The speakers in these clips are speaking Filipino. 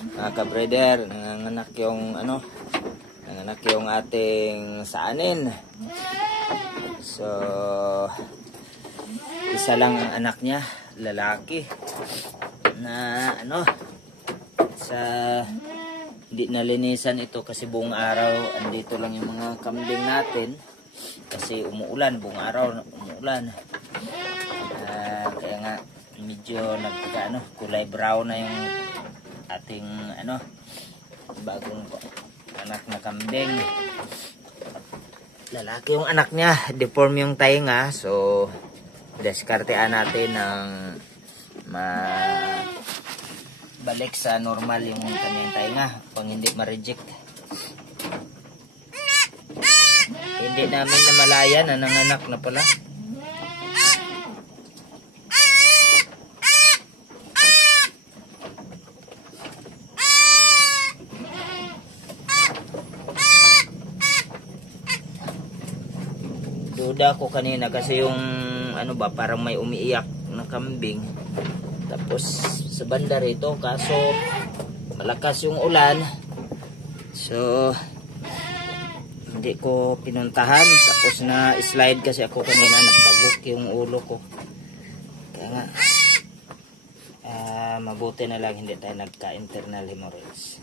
Mga ka-brother, nanganak yung ating saanin. So, isa lang ang anak niya, lalaki. Na hindi nalinisan ito kasi buong araw andito lang yung mga kambing natin. Kasi umuulan, buong araw umuulan. Kaya nga medyo kulay brown na yung ating bagong anak na kambing. Lalaki yung anak niya, deform yung tainga, so deskartean natin ng balik sa normal yung kanyang tainga pang hindi ma-reject. Hindi namin namalayan na nanganak na pala. Duda ko kanina kasi yung parang may umiiyak na kambing. Tapos sa banda rito, kaso malakas yung ulan. So hindi ko pinuntahan. Tapos na slide kasi ako kanina, nagpagok yung ulo ko. Kaya nga mabuti na lang hindi tayo nagka-internal hemorrhage.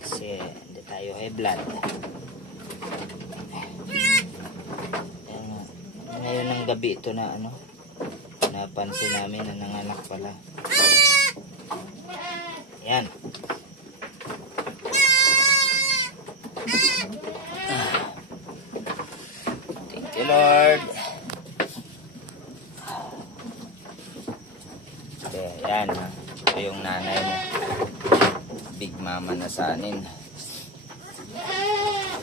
Kasi hindi tayo high blood. Ngayon ng gabi ito na napansin namin na nanganak pala. Yan. Thank you, Lord. Okay, yan. Ito yung nanay mo. Big mama na saanin.